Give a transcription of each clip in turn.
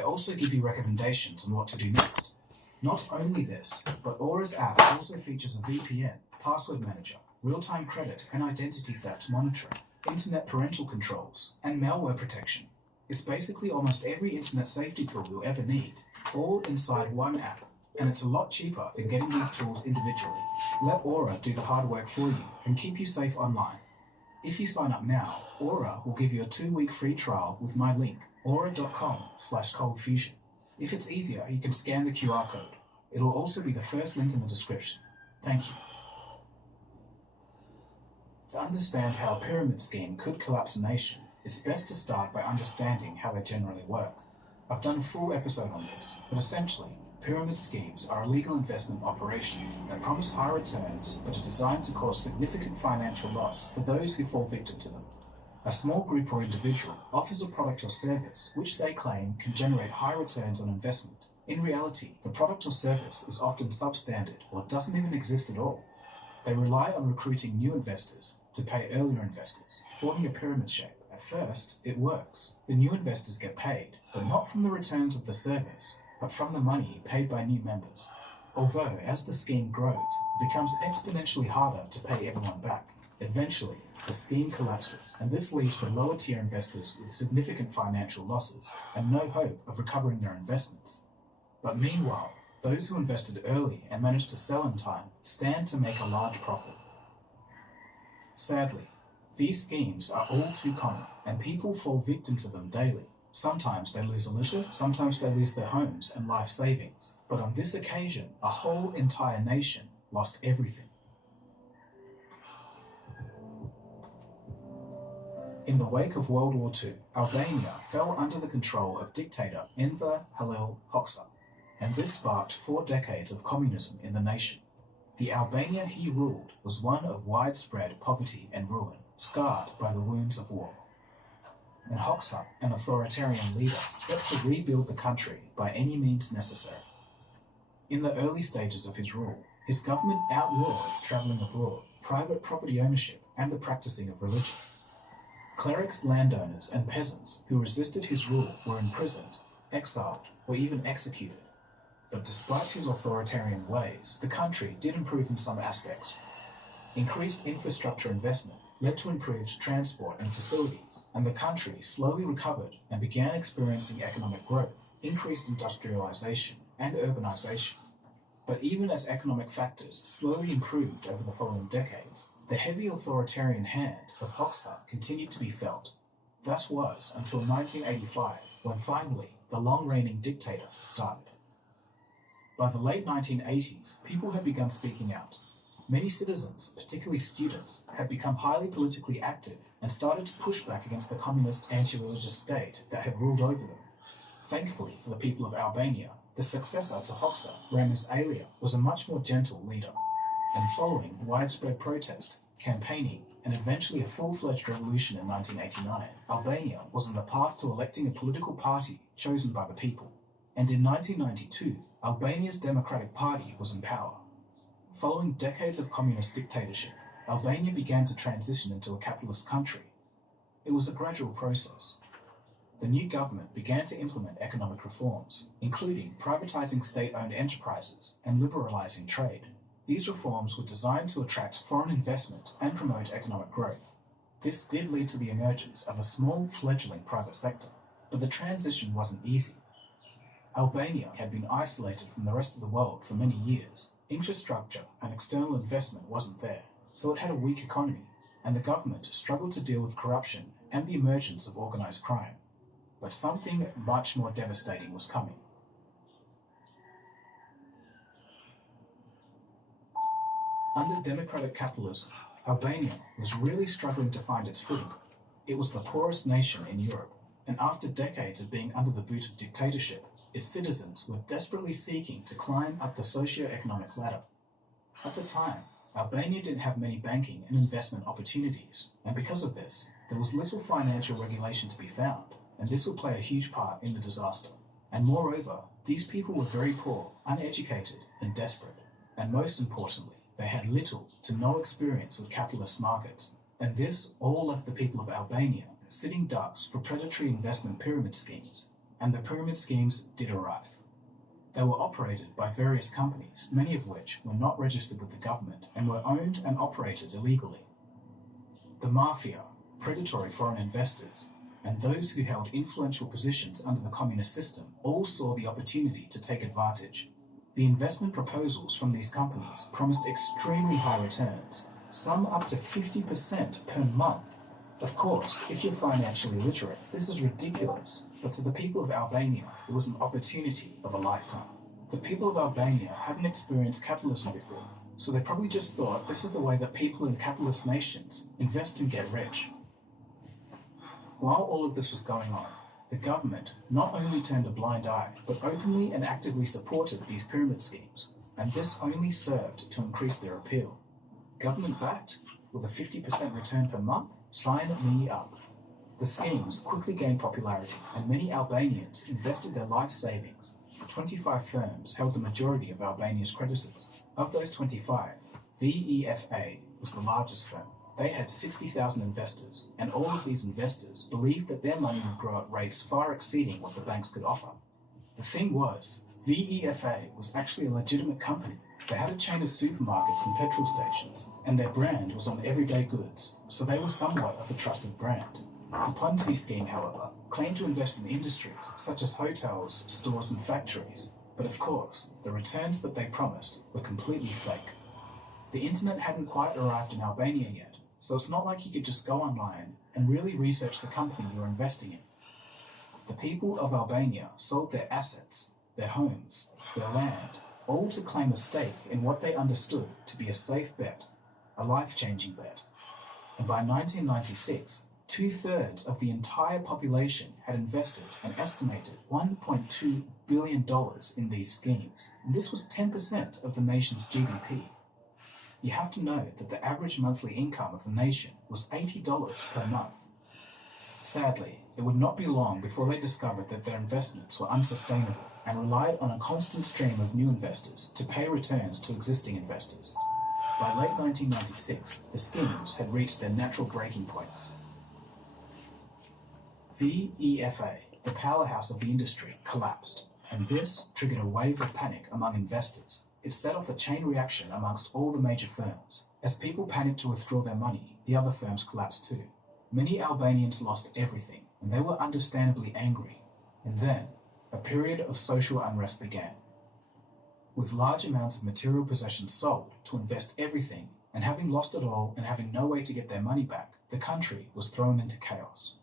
They also give you recommendations on what to do next. Not only this, but Aura's app also features a VPN, password manager, real-time credit and identity theft monitoring, internet parental controls, and malware protection. It's basically almost every internet safety tool you'll ever need, all inside one app. And it's a lot cheaper than getting these tools individually. Let Aura do the hard work for you and keep you safe online. If you sign up now, Aura will give you a 2-week free trial with my link, aura.com/coldfusion. If it's easier, you can scan the QR code. It'll also be the first link in the description. Thank you. To understand how a pyramid scheme could collapse a nation, it's best to start by understanding how they generally work. I've done a full episode on this, but essentially, pyramid schemes are illegal investment operations that promise high returns but are designed to cause significant financial loss for those who fall victim to them. A small group or individual offers a product or service which they claim can generate high returns on investment. In reality, the product or service is often substandard or doesn't even exist at all. They rely on recruiting new investors to pay earlier investors, forming a pyramid shape. At first, it works. The new investors get paid, but not from the returns of the service, but from the money paid by new members. Although, as the scheme grows, it becomes exponentially harder to pay everyone back. Eventually, the scheme collapses, and this leads to lower-tier investors with significant financial losses and no hope of recovering their investments. But meanwhile, those who invested early and managed to sell in time stand to make a large profit. Sadly, these schemes are all too common, and people fall victim to them daily. Sometimes they lose a little, sometimes they lose their homes and life savings. But on this occasion, a whole entire nation lost everything. In the wake of World War II, Albania fell under the control of dictator Enver Halil-Hoxha, and this sparked 4 decades of communism in the nation. The Albania he ruled was one of widespread poverty and ruin, scarred by the wounds of war. And Hoxha, an authoritarian leader, set to rebuild the country by any means necessary. In the early stages of his rule, his government outlawed travelling abroad, private property ownership, and the practicing of religion. Clerics, landowners, and peasants who resisted his rule were imprisoned, exiled, or even executed. But despite his authoritarian ways, the country did improve in some aspects. Increased infrastructure investment led to improved transport and facilities, and the country slowly recovered and began experiencing economic growth, increased industrialization, and urbanization. But even as economic factors slowly improved over the following decades, the heavy authoritarian hand of Hoxha continued to be felt. Thus was until 1985, when finally the long-reigning dictator died. By the late 1980s, people had begun speaking out. Many citizens, particularly students, had become highly politically active and started to push back against the communist anti-religious state that had ruled over them. Thankfully for the people of Albania, the successor to Hoxha, Ramiz Alia, was a much more gentle leader. And following widespread protest, campaigning, and eventually a full-fledged revolution in 1989, Albania was on the path to electing a political party chosen by the people. And in 1992, Albania's Democratic Party was in power. Following decades of communist dictatorship, Albania began to transition into a capitalist country. It was a gradual process. The new government began to implement economic reforms, including privatizing state-owned enterprises and liberalizing trade. These reforms were designed to attract foreign investment and promote economic growth. This did lead to the emergence of a small fledgling private sector, but the transition wasn't easy. Albania had been isolated from the rest of the world for many years. Infrastructure and external investment wasn't there, so it had a weak economy, and the government struggled to deal with corruption and the emergence of organized crime. But something much more devastating was coming. Under democratic capitalism, Albania was really struggling to find its footing. It was the poorest nation in Europe, and after decades of being under the boot of dictatorship, its citizens were desperately seeking to climb up the socio-economic ladder. At the time, Albania didn't have many banking and investment opportunities, and because of this, there was little financial regulation to be found, and this would play a huge part in the disaster. And moreover, these people were very poor, uneducated, and desperate, and most importantly, they had little to no experience with capitalist markets, and this all left the people of Albania sitting ducks for predatory investment pyramid schemes. and the pyramid schemes did arrive. They were operated by various companies, many of which were not registered with the government and were owned and operated illegally. The mafia, predatory foreign investors, and those who held influential positions under the communist system all saw the opportunity to take advantage. The investment proposals from these companies promised extremely high returns, some up to 50% per month. Of course, if you're financially literate, this is ridiculous, but to the people of Albania, it was an opportunity of a lifetime. The people of Albania hadn't experienced capitalism before, so they probably just thought this is the way that people in capitalist nations invest and get rich. While all of this was going on, the government not only turned a blind eye, but openly and actively supported these pyramid schemes, and this only served to increase their appeal. Government-backed, with a 50% return per month? Sign me up. The schemes quickly gained popularity, and many Albanians invested their life savings. 25 firms held the majority of Albania's creditors. Of those 25, VEFA was the largest firm. They had 60,000 investors, and all of these investors believed that their money would grow at rates far exceeding what the banks could offer. The thing was, VEFA was actually a legitimate company. They had a chain of supermarkets and petrol stations, and their brand was on everyday goods, so they were somewhat of a trusted brand. The Ponzi scheme, however, claimed to invest in industries such as hotels, stores and factories, but of course, the returns that they promised were completely fake. The internet hadn't quite arrived in Albania yet, so it's not like you could just go online and really research the company you're investing in. The people of Albania sold their assets, their homes, their land, all to claim a stake in what they understood to be a safe bet, a life-changing bet. And by 1996, 2/3 of the entire population had invested an estimated $1.2 billion in these schemes, and this was 10% of the nation's GDP. You have to know that the average monthly income of the nation was $80 per month. Sadly, it would not be long before they discovered that their investments were unsustainable and relied on a constant stream of new investors to pay returns to existing investors. By late 1996, the schemes had reached their natural breaking points. VEFA, the powerhouse of the industry, collapsed, and this triggered a wave of panic among investors. It set off a chain reaction amongst all the major firms. As people panicked to withdraw their money, the other firms collapsed too. Many Albanians lost everything, and they were understandably angry. And then, a period of social unrest began. With large amounts of material possessions sold to invest everything, and having lost it all and having no way to get their money back, the country was thrown into chaos.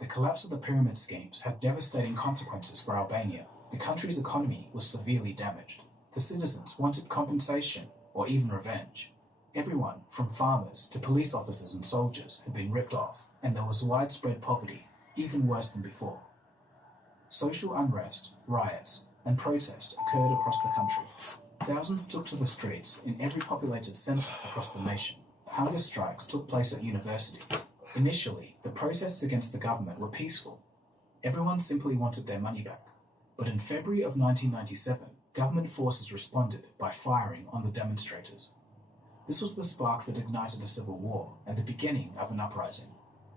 The collapse of the pyramid schemes had devastating consequences for Albania. The country's economy was severely damaged. The citizens wanted compensation or even revenge. Everyone, from farmers to police officers and soldiers, had been ripped off, and there was widespread poverty, even worse than before. Social unrest, riots, and protest occurred across the country. Thousands took to the streets in every populated centre across the nation. Hunger strikes took place at universities. Initially, the protests against the government were peaceful. Everyone simply wanted their money back. But in February of 1997, government forces responded by firing on the demonstrators. This was the spark that ignited a civil war and the beginning of an uprising.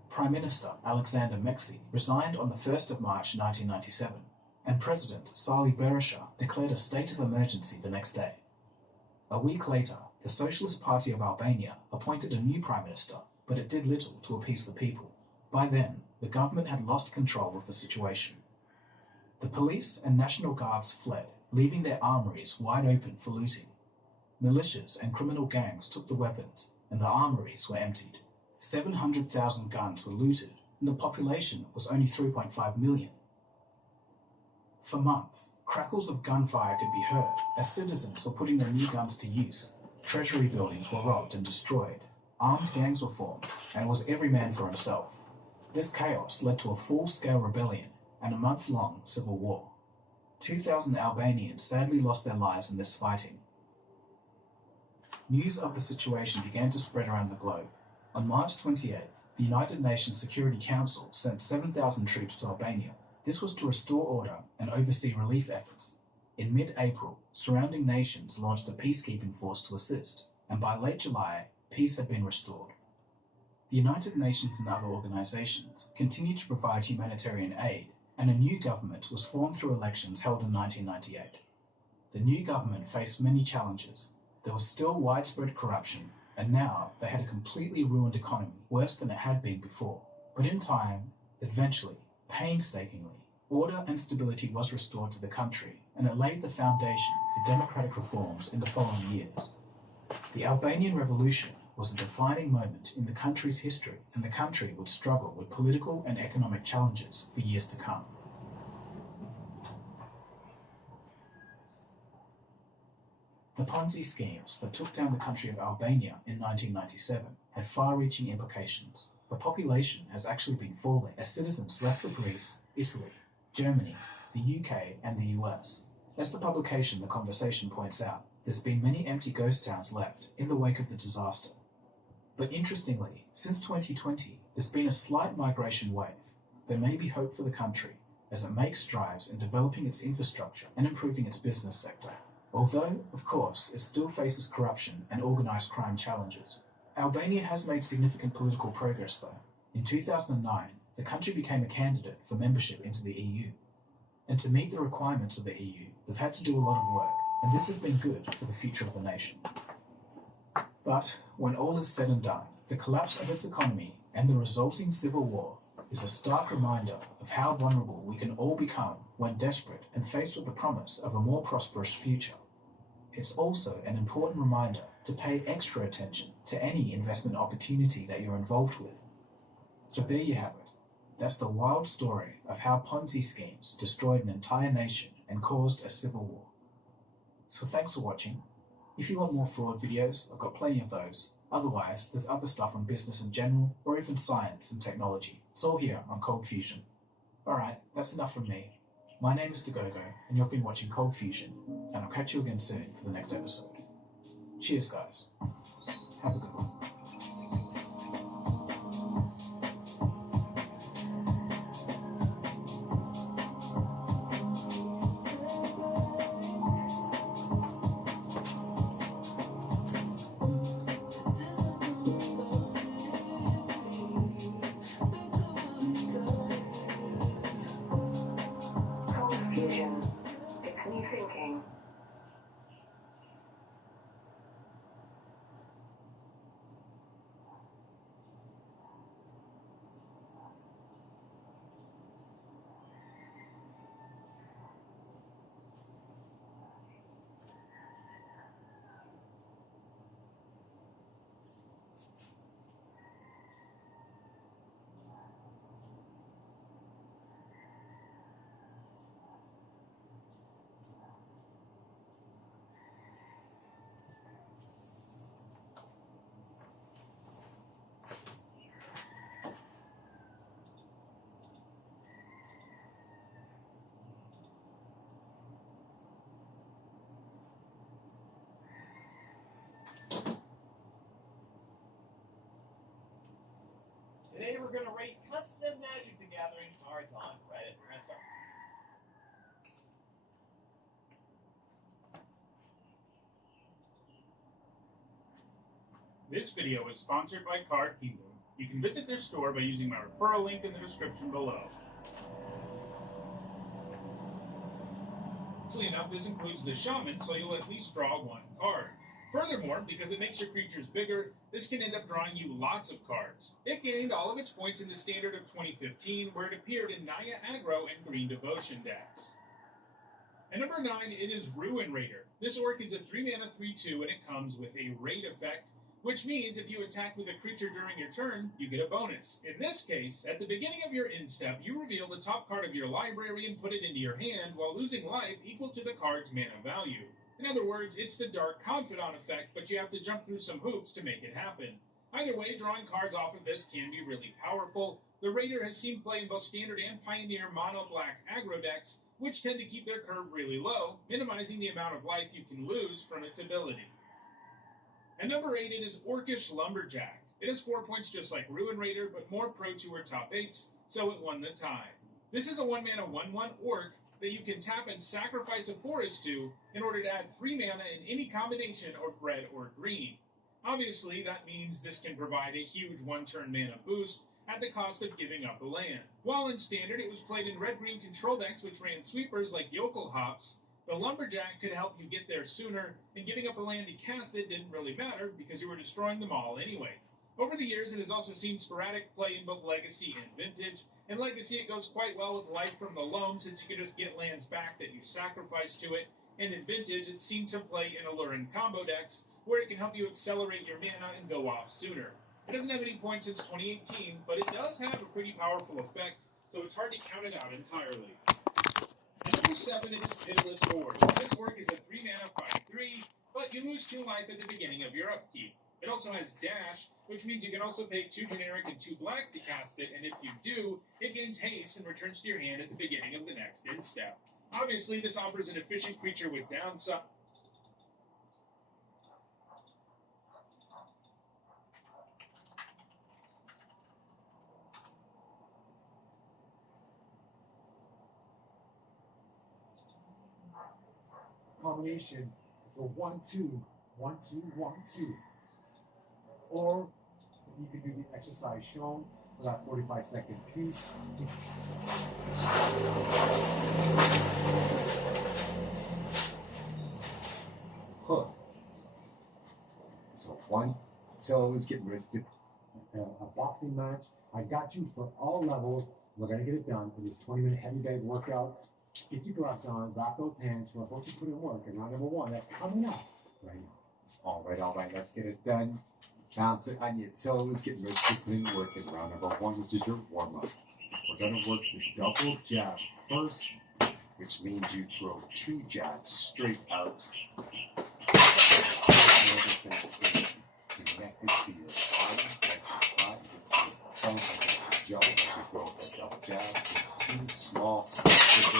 Prime Minister Alexander Meksi resigned on the 1st of March 1997, and President Sali Berisha declared a state of emergency the next day. A week later, the Socialist Party of Albania appointed a new Prime Minister, but it did little to appease the people. By then, the government had lost control of the situation. The police and National Guards fled, leaving their armories wide open for looting. Militias and criminal gangs took the weapons, and the armories were emptied. 700,000 guns were looted, and the population was only 3.5 million. For months, crackles of gunfire could be heard as citizens were putting their new guns to use. Treasury buildings were robbed and destroyed. Armed gangs were formed, and it was every man for himself. This chaos led to a full-scale rebellion and a month-long civil war. 2,000 Albanians sadly lost their lives in this fighting. News of the situation began to spread around the globe. On March 28th, the United Nations Security Council sent 7,000 troops to Albania. This was to restore order and oversee relief efforts. In mid-April, surrounding nations launched a peacekeeping force to assist, and by late July, peace had been restored. The United Nations and other organizations continued to provide humanitarian aid, and a new government was formed through elections held in 1998. The new government faced many challenges. There was still widespread corruption, and now they had a completely ruined economy, worse than it had been before. But in time, eventually, painstakingly, order and stability was restored to the country, and it laid the foundation for democratic reforms in the following years. The Albanian Revolution was a defining moment in the country's history, and the country would struggle with political and economic challenges for years to come. The Ponzi schemes that took down the country of Albania in 1997 had far-reaching implications. The population has actually been falling as citizens left for Greece, Italy, Germany, the UK, and the US. As the publication The Conversation points out, there's been many empty ghost towns left in the wake of the disaster. But interestingly, since 2020, there's been a slight migration wave. There may be hope for the country as it makes strides in developing its infrastructure and improving its business sector. Although, of course, it still faces corruption and organised crime challenges. Albania has made significant political progress though. In 2009, the country became a candidate for membership into the EU. And to meet the requirements of the EU, they've had to do a lot of work, and this has been good for the future of the nation. But when all is said and done, the collapse of its economy and the resulting civil war is a stark reminder of how vulnerable we can all become when desperate and faced with the promise of a more prosperous future. It's also an important reminder to pay extra attention to any investment opportunity that you're involved with. So there you have it. That's the wild story of how Ponzi schemes destroyed an entire nation and caused a civil war. So thanks for watching. If you want more fraud videos, I've got plenty of those. Otherwise, there's other stuff on business in general, or even science and technology. It's all here on Cold Fusion. Alright, that's enough from me. My name is Dagogo, and you've been watching Cold Fusion, and I'll catch you again soon for the next episode. Cheers, guys. Have a good one. It's me thinking. Today we're going to rate custom Magic the Gathering cards on Reddit. We're going to start. This video is sponsored by Card Kingdom. You can visit their store by using my referral link in the description below. Actually enough, this includes the Shaman, so you'll at least draw one card. Furthermore, because it makes your creatures bigger, this can end up drawing you lots of cards. It gained all of its points in the Standard of 2015, where it appeared in Naya Aggro and Green Devotion decks. At number 9, it is Ruin Raider. This orc is a 3-mana 3/2, and it comes with a raid effect, which means if you attack with a creature during your turn, you get a bonus. In this case, at the beginning of your end step, you reveal the top card of your library and put it into your hand while losing life equal to the card's mana value. In other words, it's the Dark Confidant effect, but you have to jump through some hoops to make it happen. Either way, drawing cards off of this can be really powerful. The Raider has seen play in both Standard and Pioneer mono-black aggro decks, which tend to keep their curve really low, minimizing the amount of life you can lose from its ability. At number 8, it is Orcish Lumberjack. It has 4 points just like Ruin Raider, but more pro to her top 8s, so it won the tie. This is a 1-mana 1/1 orc that you can tap and sacrifice a forest to in order to add 3 mana in any combination of red or green. Obviously, that means this can provide a huge one-turn mana boost at the cost of giving up a land. While in Standard, it was played in red-green control decks which ran sweepers like Yokel Hops. The Lumberjack could help you get there sooner, and giving up a land to cast it didn't really matter because you were destroying them all anyway. Over the years, it has also seen sporadic play in both Legacy and Vintage. In Legacy, it goes quite well with Life from the Loam since you can just get lands back that you sacrifice to it, and in Vintage, it's seen some play in Allurin combo decks where it can help you accelerate your mana and go off sooner. It doesn't have any points since 2018, but it does have a pretty powerful effect, so it's hard to count it out entirely. Number 7 is Pitiless Horde. This orc is a 3-mana 5/3, but you lose 2 life at the beginning of your upkeep. It also has Dash, which means you can also pay 2 generic and 2 black to cast it, and if you do, it gains haste and returns to your hand at the beginning of the next end step. Obviously, this offers an efficient creature with downside. Combination is a 1/2, 1/2, 1/2. Or you can do the exercise shown for that 45-second piece. Hook. So so let's get rid of a boxing match. I got you for all levels. We're gonna get it done for this 20-minute heavy bag workout. Get your gloves on, wrap those hands. We're about to put in work. And round number 1, that's coming up right now. All right, let's get it done. Bounce it on your toes, get ready to put in work in round number 1, which is your warm-up. We're going to work the double jab first, which means you throw 2 jabs straight out. Connected to your body, nice and hot. Don't forget to jump as you go with the double jab. 2 small steps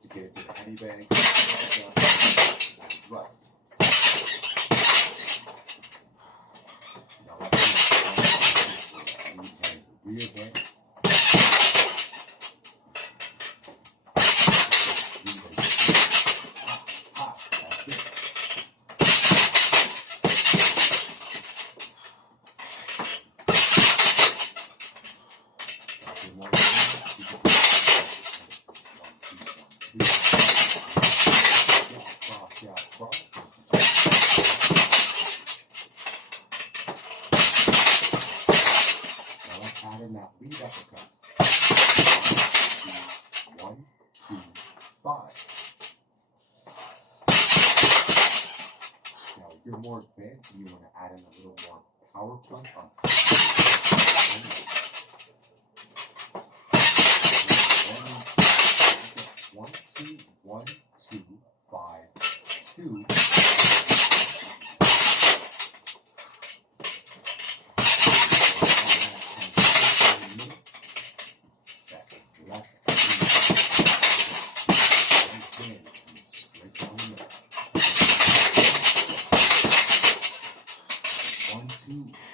to get into the heavy bag. Right. Now let's do the rear hand. That's it. Add in that lead uppercut. 1, 2, 5. Now, if you're more advanced and you want to add in a little more power punch on top. 1, 2, 1, 2, 5, 2.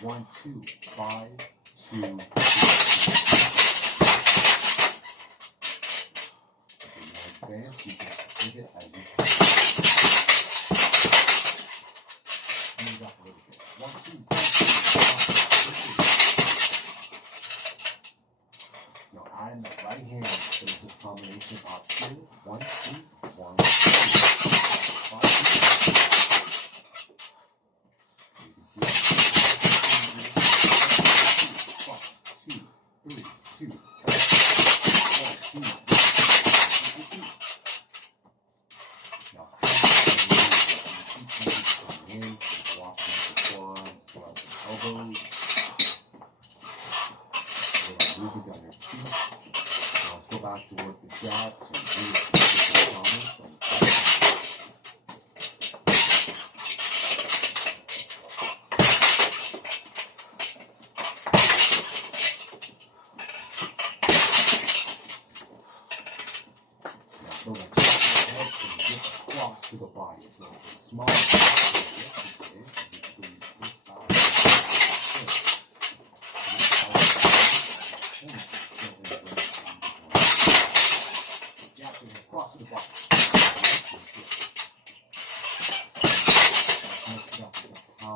One, two, 5, 2, 3. If you're more advanced, you can hit it as you can. Move up a little bit. 1, 2, 1, 2, 5, 2. Now add in the right hand. So it's a combination of 2, 1, 2, 1, 2, 5, 2. You can see 3, 2, 1, 2. Now, coming in, walking the forearms, gloves, and elbows. Move it down your feet. Now let's go back to work the jab. So like head and just across to the body. So it's a small across to the body. Power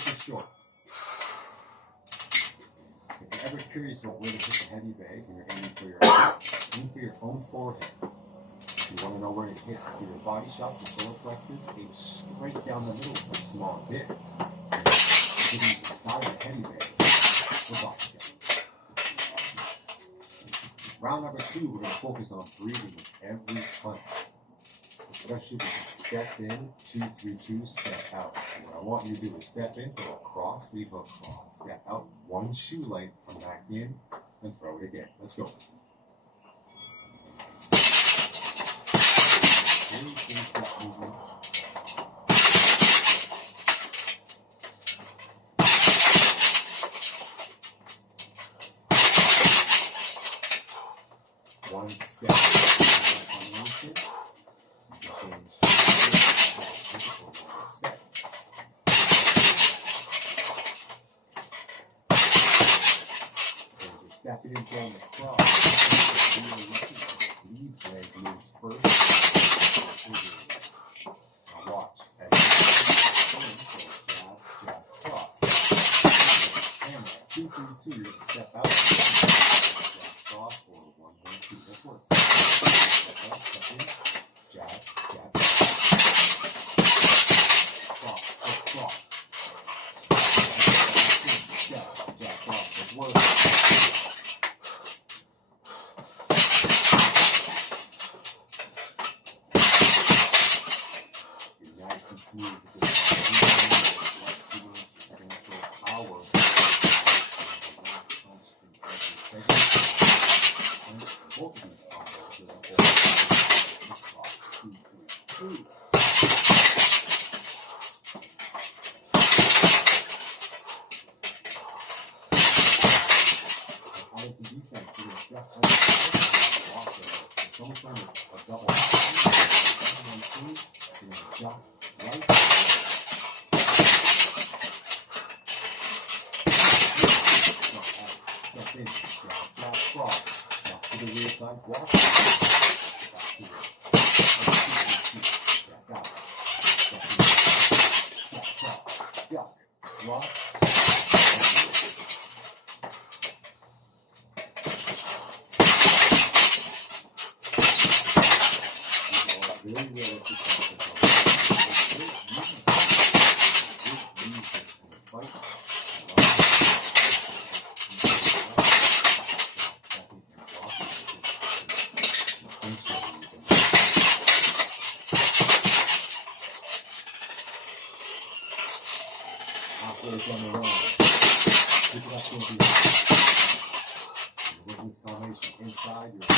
for short. If you're ever curious about where to hit the heavy bag and you're aiming for your own forehead, if you want to know where to hit for your body shot, the solar plexus, aim straight down the middle with a small bit. Hitting the side of the heavy bag. We're off together. Round number 2, we're going to focus on breathing with every punch. Especially with the step in, 2-3-2, step out. What I want you to do is step in, throw a cross, leave hook cross. Step out, one shoe length, come back in, and throw it again. Let's go. Step movement. One step. Step it in down the cross. Lead leg moves first. Now watch. Jab, cross. Hammer. 2-3-2. You're going to step out. Jab, cross, or 1-1-2. That works. Step out, step in. Jab, jab. Cross, cross. Jab, jab, cross. That works. Smooth power. It's a defense. It's almost like a double. Right. Step in, jab, cross. Now to the rear side, walk. Back to it. Step out. Step in. Jab, cross. Duck. Rock. Very realistic concepts. Operators on the run. Pick it up to the working this combination inside your block.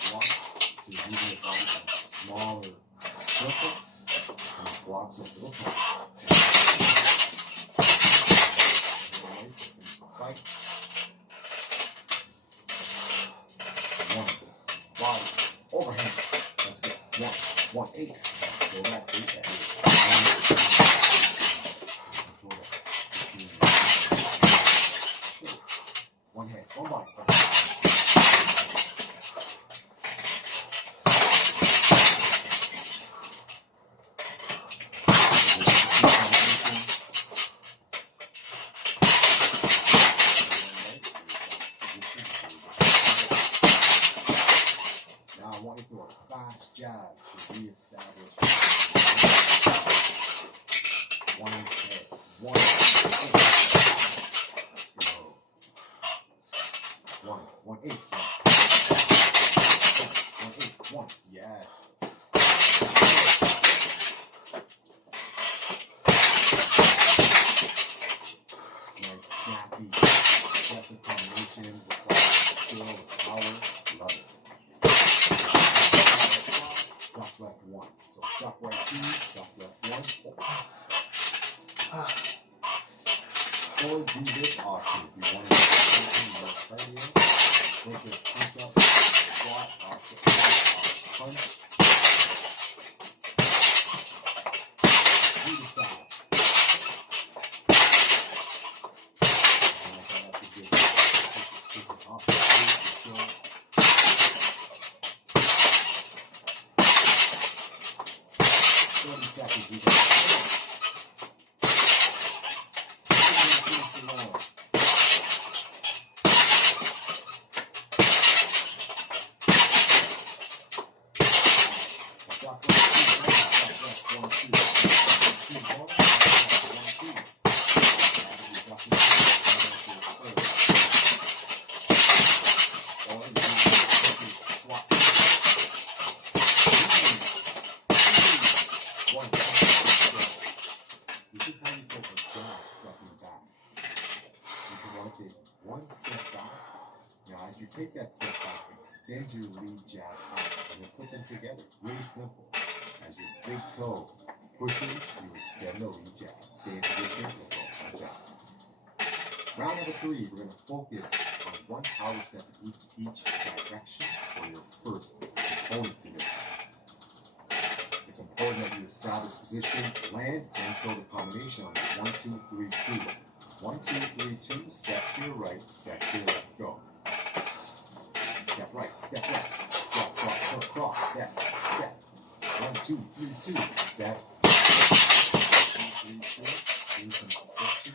So you're moving it down in a smaller circle and it blocks up the little fight. 1, body, overhand. Let's go. 1, 8. Go back, 8. One hand, one body. Now I want you to do a fast jab to reestablish. One head, one. One, 8. 1, 8, 1. Yes. Nice, snappy, aggressive combination, skill, power. Love it. Drop left 1. So drop right 2, drop left 1. Or do this option if you want to do something more cardio. Take this push up, squat, punch. Do the side. Seconds. This is how you take a jab stepping back. You want to take one step back. Now, as you take that step back, extend your lead jab out and then put them together. Really simple. As your big toe pushes, you extend the lead jab. Stay in position and go for a jab. Round number 3, we're going to focus on one power step in each direction for your first opponent to do. It's important that you establish position, land, and throw the combination on the 1, 2, 3, 2. 1, 2, 3, 2. Step to your right, step to your left. Go. Step right, step left. Cross, cross, cross, cross. Step, step. 1, 2, 3, 2. Step. 1, 2, 3, 2. Do some friction.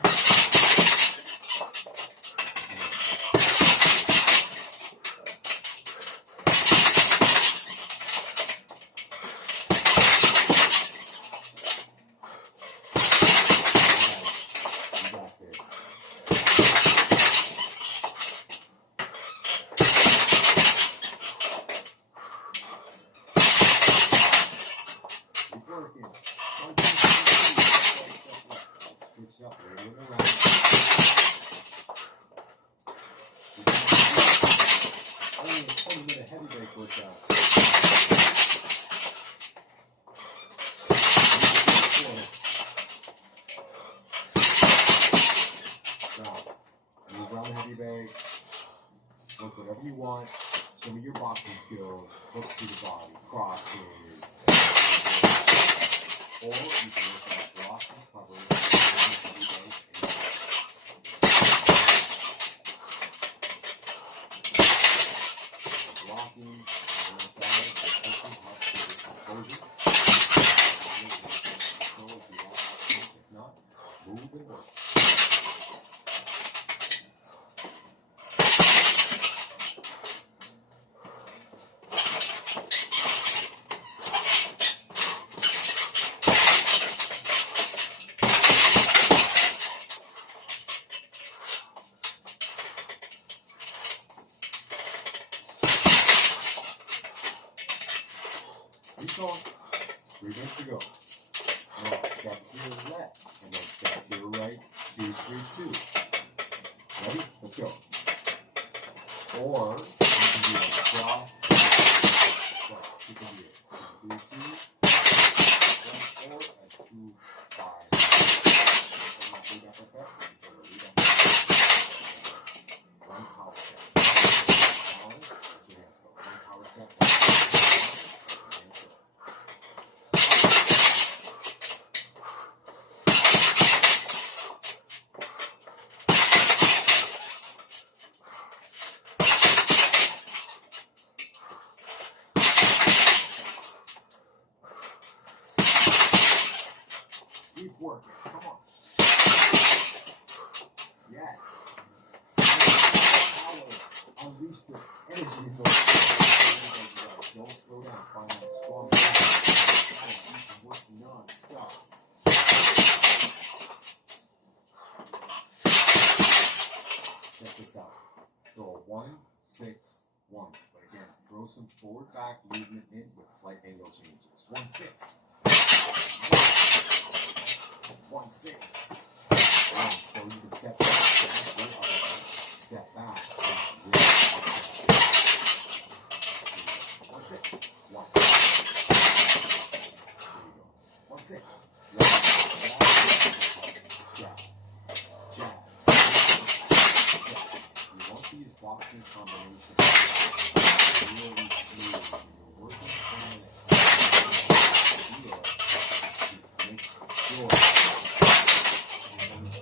Work whatever you want. Show me your boxing skills. Hooks to the body, crosses. Or you can work on a block and cover. Blocking on one side, pushing up to the composure. If not, move and work. Keep going. 3 minutes to go. Now step to your left, and then step to your right. 2, 3, 2. Ready? Let's go. Or you can do a cross. You can do a 3, 2. 1, 4, and 2, 5. One power step. Balance. Your hands go. One power step. Keep working. Come on. Yes. Power. Unleash the energy in those. Don't slow down. Find that strong you can work non-stop. Check this out. Throw a 1, 6, 1. But again, throw some forward back movement in with slight angle changes. 1, 6. 1, 6. So you can step back, step back. 1, 6. 1. There you go. 1, 6. Jab. Jab. You want these boxing combinations really smooth. You're working on it. Make sure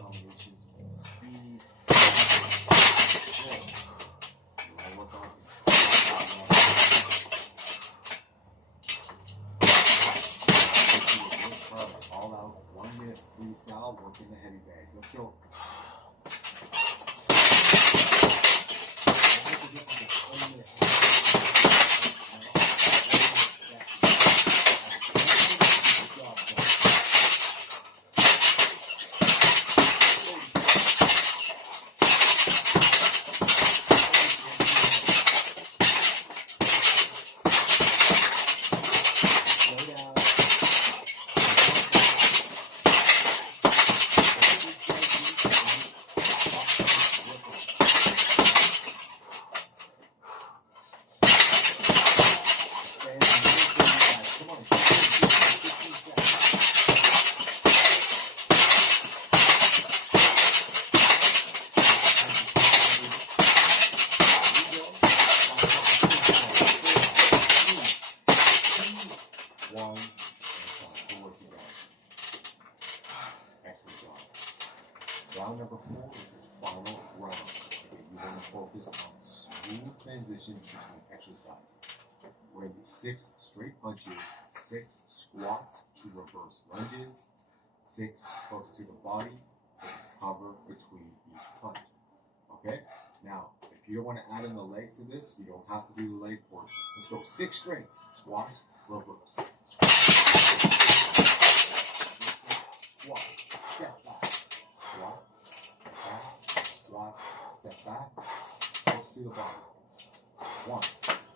combinations with speed, control. You want to work on all out 1 minute freestyle, working the heavy bag. Let's go. Round number 4 is the final round. Okay, you want to focus on smooth transitions between exercises. We're going to do 6 straight punches, 6 squats, 2 reverse lunges, 6 hooks to the body, and cover between each punch. Okay? Now, if you don't want to add in the legs to this, you don't have to do the leg portion. Let's go 6 straights. Squat, reverse. Squat, step back. Squat, step back. Squat, step back. Hooks to the body. 1,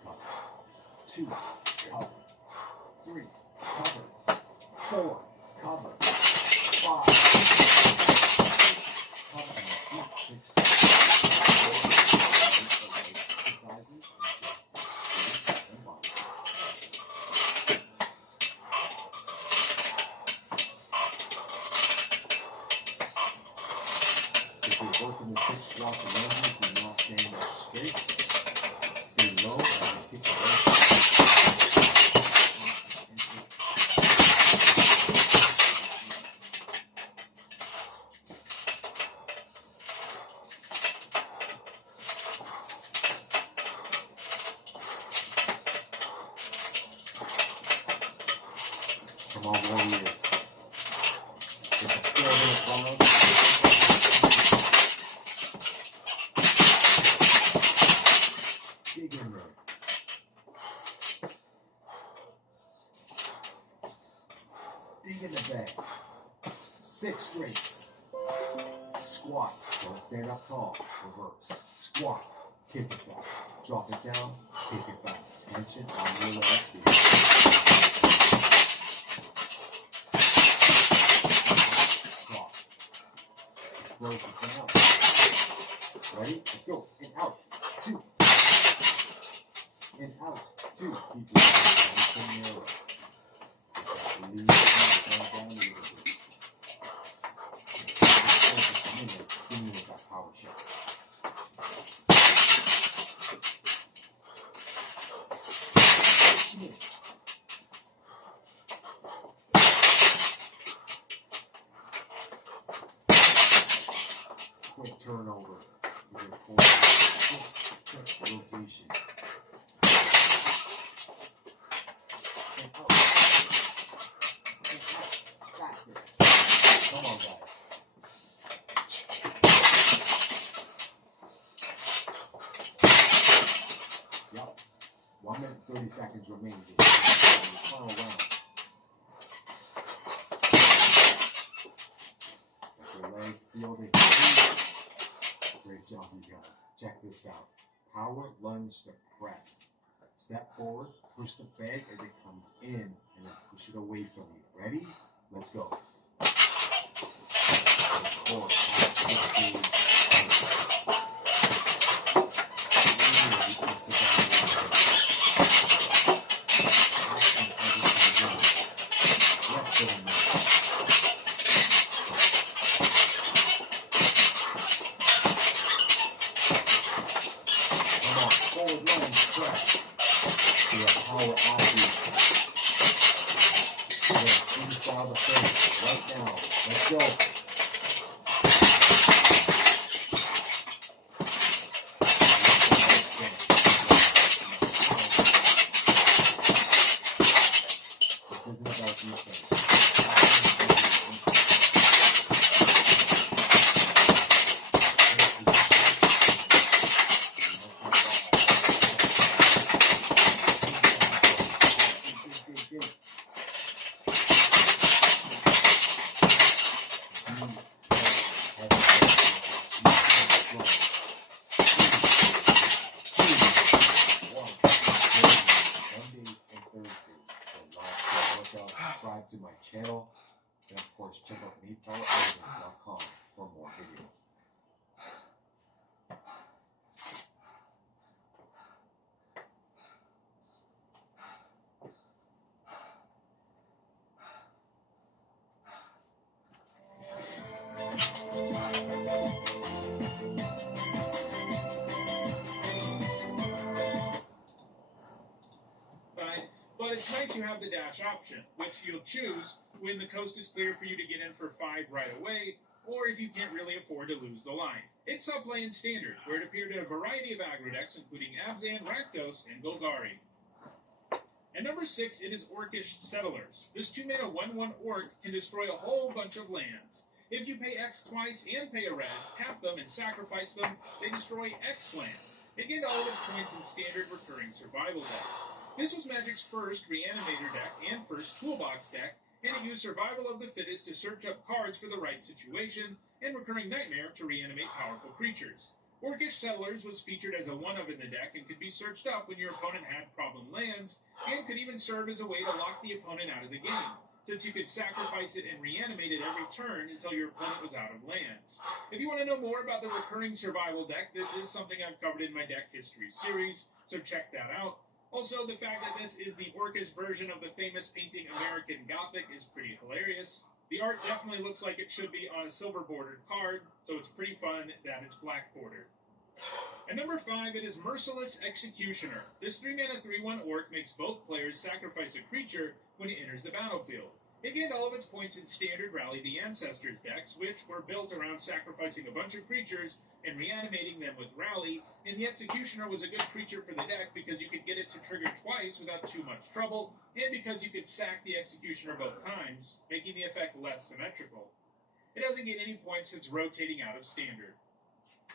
cover. 2, cover. 3, cover. 4, cover. 5, cover. 6, if you're working the 6 squats and lunges, you're not standing up straight. Stay low and keep the legs. Come on, warriors. It's a 4-minute run. Dig in there. Dig in the bag. 6 straights. Squat. Don't stand up tall. Reverse. Squat. Kick it back. Drop it down. Kick it back. Tension on your legs. Explosive and out. Ready? Let's go. In, out. 2. In, out. 2. Keep it nice and narrow. Lean down a little bit. Stimulate that power shift. Quick turnover with your core. Quick rotation. And up. And up. Faster. Come on, guys. Yep. 1 minute 30 seconds remaining. Final round. Let your legs feel the heat. Great job, you guys. Check this out. Power lunge to press. Step forward, push the bag as it comes in, and then push it away from you. Ready? Let's go. Forward lunge, press. You're a power athlete. You're inside the face right now. Let's go. This isn't about defense. Subscribe to my channel, and of course check out meatpowerorganism.com for more videos. But it's nice you have the dash option, which you'll choose when the coast is clear for you to get in for 5 right away, or if you can't really afford to lose the line. It saw play in Standard, where it appeared in a variety of aggro decks, including Abzan, Rakdos, and Golgari. At number 6, it is Orcish Settlers. This 2-mana 1/1 Orc can destroy a whole bunch of lands. If you pay X twice and pay a red, tap them and sacrifice them, they destroy X lands. It gained all of its points in Standard recurring survival decks. This was Magic's first Reanimator deck and first Toolbox deck, and it used Survival of the Fittest to search up cards for the right situation, and Recurring Nightmare to reanimate powerful creatures. Orcish Settlers was featured as a 1-of in the deck and could be searched up when your opponent had problem lands, and could even serve as a way to lock the opponent out of the game, since you could sacrifice it and reanimate it every turn until your opponent was out of lands. If you want to know more about the recurring survival deck, this is something I've covered in my deck history series, so check that out. Also, the fact that this is the Orcish version of the famous painting American Gothic is pretty hilarious. The art definitely looks like it should be on a silver-bordered card, so it's pretty fun that it's black-bordered. At number 5, it is Merciless Executioner. This 3-mana 3/1 Orc makes both players sacrifice a creature when it enters the battlefield. It gained all of its points in Standard Rally the Ancestors decks, which were built around sacrificing a bunch of creatures and reanimating them with Rally, and the Executioner was a good creature for the deck because you could get it to trigger twice without too much trouble, and because you could sack the Executioner both times, making the effect less symmetrical. It doesn't get any points since rotating out of Standard.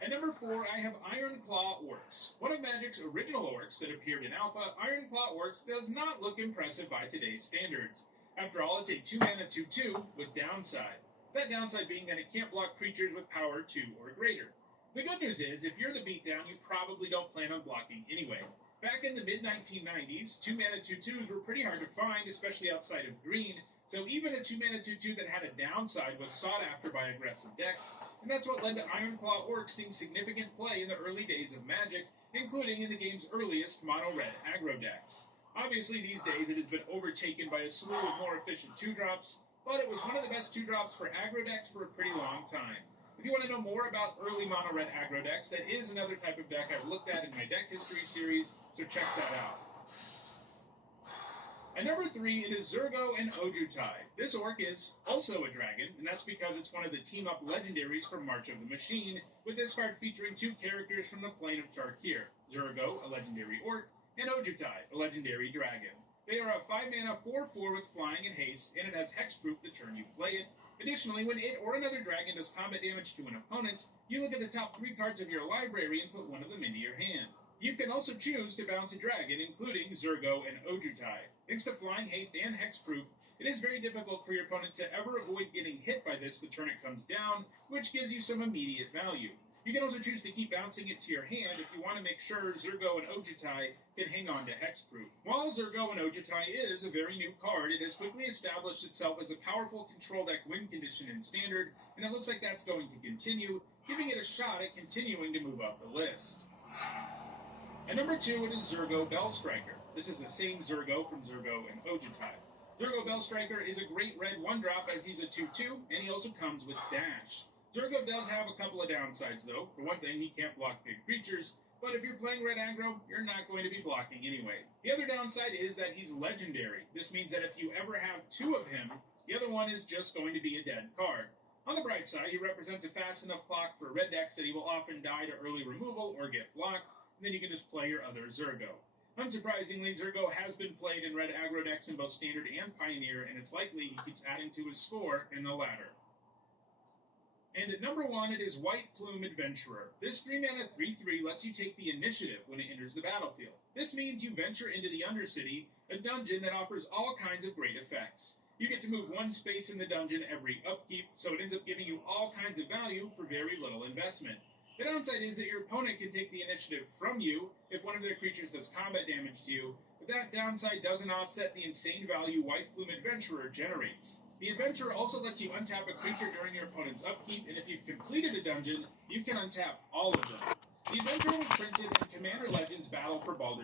At number 4, I have Ironclaw Orcs. One of Magic's original Orcs that appeared in Alpha, Ironclaw Orcs does not look impressive by today's standards. After all, it's a 2-mana 2/2 with downside. That downside being that it can't block creatures with power 2 or greater. The good news is, if you're the beatdown, you probably don't plan on blocking anyway. Back in the mid-1990s, 2-mana 2/2s were pretty hard to find, especially outside of green, so even a 2-mana 2/2 that had a downside was sought after by aggressive decks, and that's what led to Ironclaw Orcs seeing significant play in the early days of Magic, including in the game's earliest mono-red aggro decks. Obviously, these days it has been overtaken by a slew of more efficient 2-drops, but it was one of the best 2-drops for aggro decks for a pretty long time. If you want to know more about early mono-red aggro decks, that is another type of deck I've looked at in my deck history series, so check that out. At number 3, it is Zurgo and Ojutai. This orc is also a dragon, and that's because it's one of the team-up legendaries from March of the Machine, with this card featuring 2 characters from the plane of Tarkir, Zurgo, a legendary orc, and Ojutai, a legendary dragon. They are a 5-mana 4/4 with flying and haste, and it has hexproof the turn you play it. Additionally, when it or another dragon does combat damage to an opponent, you look at the top 3 cards of your library and put one of them into your hand. You can also choose to bounce a dragon, including Zurgo and Ojutai. Thanks to flying haste and hexproof, it is very difficult for your opponent to ever avoid getting hit by this the turn it comes down, which gives you some immediate value. You can also choose to keep bouncing it to your hand if you want to make sure Zurgo and Ojutai can hang on to hexproof. While Zurgo and Ojutai is a very new card, it has quickly established itself as a powerful control deck win condition in Standard, and it looks like that's going to continue, giving it a shot at continuing to move up the list. At number 2, it is Zurgo Bellstriker. This is the same Zurgo from Zurgo and Ojutai. Zurgo Bellstriker is a great red 1-drop as he's a 2/2, and he also comes with dash. Zurgo does have a couple of downsides, though. For one thing, he can't block big creatures, but if you're playing red aggro, you're not going to be blocking anyway. The other downside is that he's legendary. This means that if you ever have 2 of him, the other one is just going to be a dead card. On the bright side, he represents a fast enough clock for red decks that he will often die to early removal or get blocked, and then you can just play your other Zurgo. Unsurprisingly, Zurgo has been played in red aggro decks in both Standard and Pioneer, and it's likely he keeps adding to his score in the latter. And at number 1, it is White Plume Adventurer. This 3-mana 3/3 lets you take the initiative when it enters the battlefield. This means you venture into the Undercity, a dungeon that offers all kinds of great effects. You get to move 1 space in the dungeon every upkeep, so it ends up giving you all kinds of value for very little investment. The downside is that your opponent can take the initiative from you if one of their creatures does combat damage to you, but that downside doesn't offset the insane value White Plume Adventurer generates. The Adventurer also lets you untap a creature during your opponent's upkeep, and if you've completed a dungeon, you can untap all of them. The Adventurer was printed in Commander Legends Battle for Baldur's